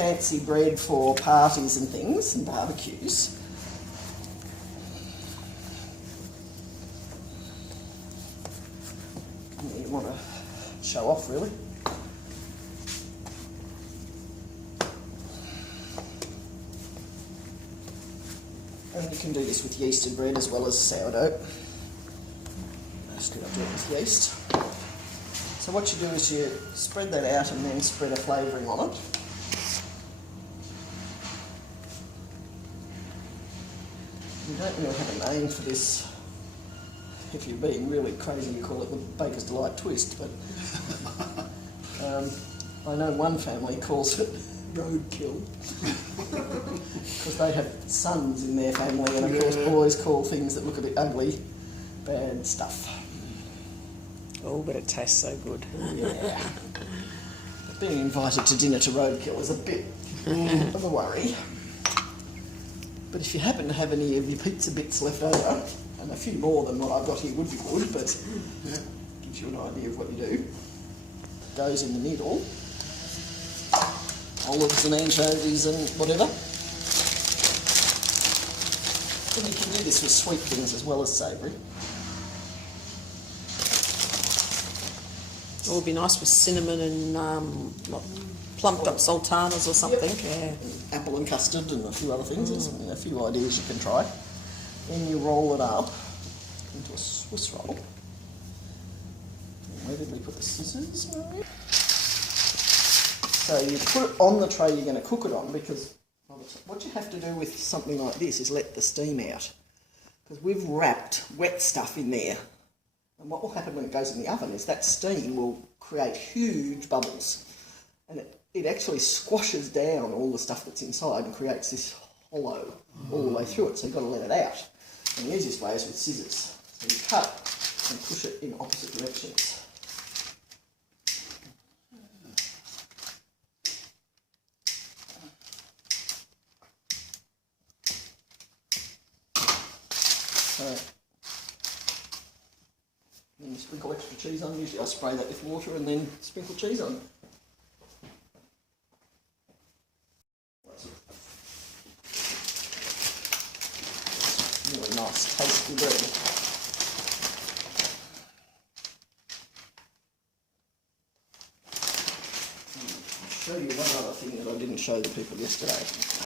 fancy bread for parties and things and barbecues. You want to show off, really. And you can do this with yeasted bread as well as sourdough. Just going to do it with yeast. So what you do is you spread that out and then spread a flavouring on it. You don't really have a name for this. If you're being really crazy, you call it the Baker's Delight twist, but I know one family calls it roadkill because they have sons in their family, and of course boys call things that look a bit ugly bad stuff. Oh, but it tastes so good. Yeah. But being invited to dinner to roadkill is a bit of a worry. But if you happen to have any of your pizza bits left over, and a few more than what I've got here would be good, but gives you an idea of what you do. Goes in the middle. Olives and anchovies and whatever. And you can do this with sweet things as well as savoury. It would be nice with cinnamon and plumped up sultanas or something. Yep. Yeah. Apple and custard and a few other things. There's a few ideas you can try. Then you roll it up into a Swiss roll. Where did we put the scissors, Maria? So you put it on the tray you're going to cook it on, because what you have to do with something like this is let the steam out. Because we've wrapped wet stuff in there. And what will happen when it goes in the oven is that steam will create huge bubbles. And it actually squashes down all the stuff that's inside and creates this hollow all the way through it. So you've got to let it out. And the easiest way is with scissors. So you cut and push it in opposite directions. So then you sprinkle extra cheese on. Usually I spray that with water and then sprinkle cheese on. Really nice, tasty bread. I'll show you one other thing that I didn't show the people yesterday.